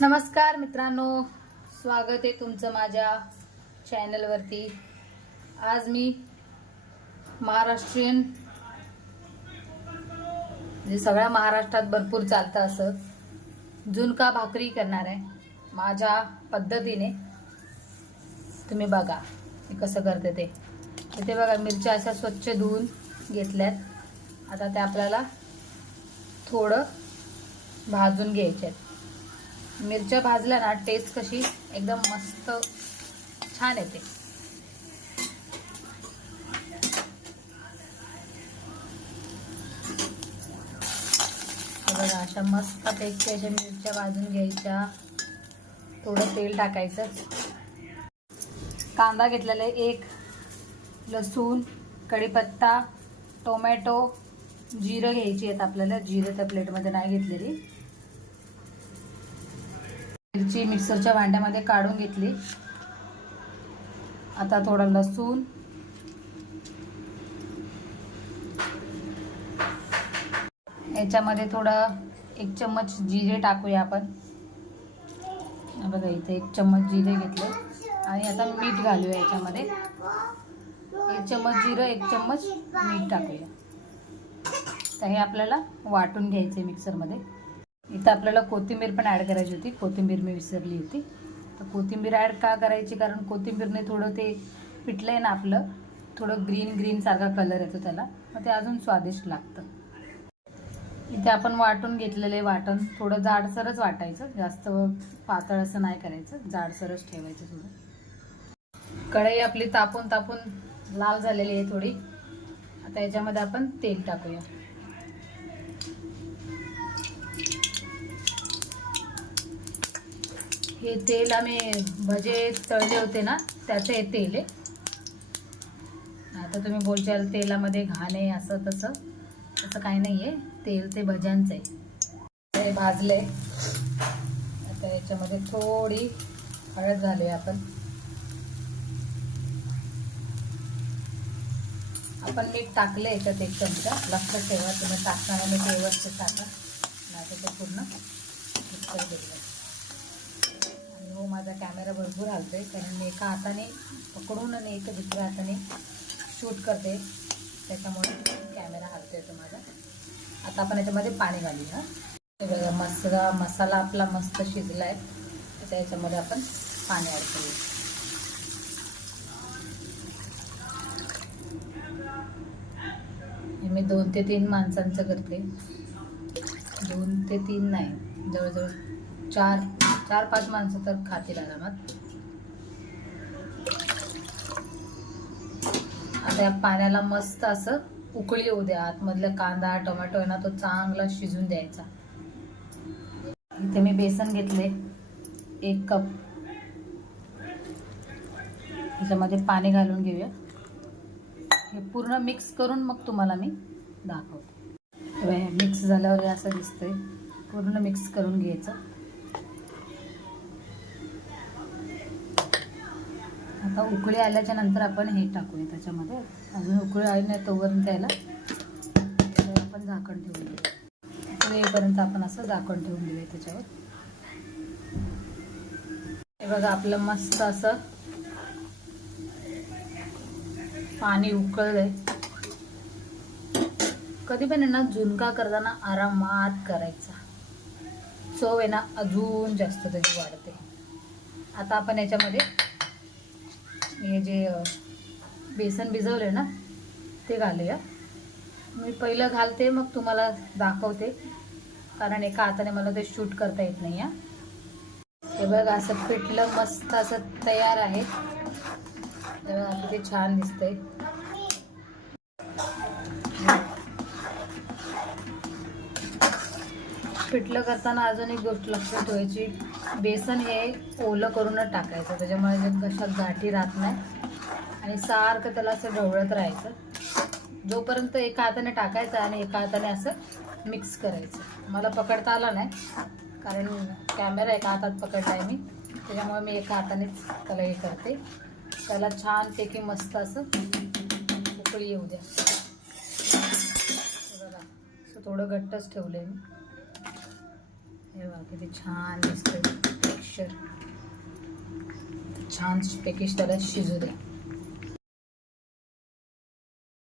नमस्कार मित्रांनो, स्वागत आहे तुमचं माझ्या चॅनलवरती। आज मी महाराष्ट्रीयन जे सगळ्या महाराष्ट्रात भरपूर चालतं असं झुणका भाकरी करणार आहे माझ्या पद्धतीने। तुम्ही बघा मी कसं करते ते। इथे बघा मिरच्या अशा स्वच्छ धुवून घेतल्यात। आता त्या आपल्याला थोडं भाजून घ्यायच्यात। मिरच्या भाजल्या ना टेस्ट कशी एकदम मस्त छान येते। बघा अशा मस्त पैकी अशा मिरच्या भाजून घ्यायच्या। थोडं तेल टाकायचं, कांदा घेतलेला आहे, एक लसूण, कढीपत्ता, टोमॅटो, जिरं घ्यायची आहेत आपल्याला। जिरं त्या प्लेटमध्ये नाही घेतलेली। मिरची मिक्सरच्या भांड्यामध्ये काढून घेतली। आता थोडा लसूण, याच्यामध्ये थोडा 1 चम्मच जिरे टाकूया आपण। बघा इथे 1 चम्मच जिरे घेतले आणि आता मीठ घालूया याच्यामध्ये। 1 चम्मच जिरं, 1 चम्मच मीठ टाकूया। तर हे आपल्याला वाटून घ्यायचे मिक्सरमध्ये। इथं आपल्याला कोथिंबीर पण ॲड करायची होती, कोथिंबीर मी विसरली होती। तर कोथिंबीर ॲड का करायची, कारण कोथिंबीरने थोडं ते पिठलंय ना आपलं, थोडं ग्रीन सारखा कलर येतो त्याला, मग ते अजून स्वादिष्ट लागतं। इथे आपण वाटून घेतलेले वाटण थोडं जाडसरच वाटायचं, जास्त पातळ असं नाही करायचं, जाडसरच ठेवायचं थोडं। कढई आपली तापून तापून लाल झालेली आहे थोडी। आता याच्यामध्ये आपण तेल टाकूया। हे तेल आम्ही भजे तळले होते ना त्याचं हे तेल आहे। आता तुम्ही बोलचाल तेलामध्ये घाण आहे असं तसं, तसं काही नाही आहे, तेल ते भज्यांचं आहे। हे भाजले। आता याच्यामध्ये थोडी हळद घालूया आपण मीठ टाकलं याच्यात 1 चमचा। लक्षात ठेवा तुम्ही टाकताना मीठ व्यवस्थित टाका, नाही ते पूर्ण मिक्स करून। हो माझा कॅमेरा भरपूर हलतोय, कारण मी एका हाताने पकडून आणि एका दुसऱ्या हाताने शूट करते, त्याच्यामुळे कॅमेरा हलतोय तो माझा। आता आपण याच्यामध्ये पाणी घालूया। बघा मसाला आपला मस्त शिजला आहे। आता याच्यामध्ये आपण पाणी ॲड करूया। मी 2 ते 3 माणसांचं करते, 2 ते 3 नाही, जवळजवळ 4-5 माणसं तर खातील आरामात। आता या पाण्याला मस्त असं उकळी येऊ द्या। आतमधलं कांदा टोमॅटो आहे ना तो चांगला शिजून द्यायचा। इथे मी बेसन घेतले 1 कप, त्याच्यामध्ये पाणी घालून घेऊया। हे पूर्ण मिक्स करून मग तुम्हाला मी दाखवते। मिक्स झाल्यावर असं दिसतंय, पूर्ण मिक्स करून घ्यायचं। आता उकळी आल्याच्या नंतर आपण हे टाकूया त्याच्यामध्ये। अजून उकळी आली नाही तोपर्यंत त्याला आपण झाकण ठेवून देऊ। उकळी येईपर्यंत आपण असं झाकण ठेवून देऊया त्याच्यावर। हे बघा आपलं मस्त असं पाणी उकळलंय। कधी पण आहे ना झुणका करताना आरामात करायचा, चव आहे ना अजून जास्त त्याची वाढते। आता आपण याच्यामध्ये हे जे बेसन भिजवले ना ते घालूया। मी पहिलं घालते मग तुम्हाला दाखवते, कारण एका हाताने मला ते शूट करता येत नाही। हे बघा असं पिठलं मस्त असं तयार आहे। तेव्हा किती छान दिसतंय। पिठलं करताना अजून एक गोष्ट लक्षात ठेवायची, बेसन हे ओलं करूनच टाकायचं, त्याच्यामुळे कशात गाठी राहत नाही आणि सारखं त्याला असं ढवळत राहायचं। जोपर्यंत एका हाताने टाकायचं आणि एका हाताने असं मिक्स करायचं। मला पकडता आला नाही, कारण कॅमेरा एका हातात पकडला आहे मी, त्याच्यामुळे मी एका हातानेच त्याला हे करते। त्याला छानपैकी मस्त असं उकळी येऊ द्या। बघा असं थोडं घट्टच ठेवलं आहे मी। हे बघा किती छान दिसतंय। टेक्स्चर. छान पैकी त्याला शिजू द्या.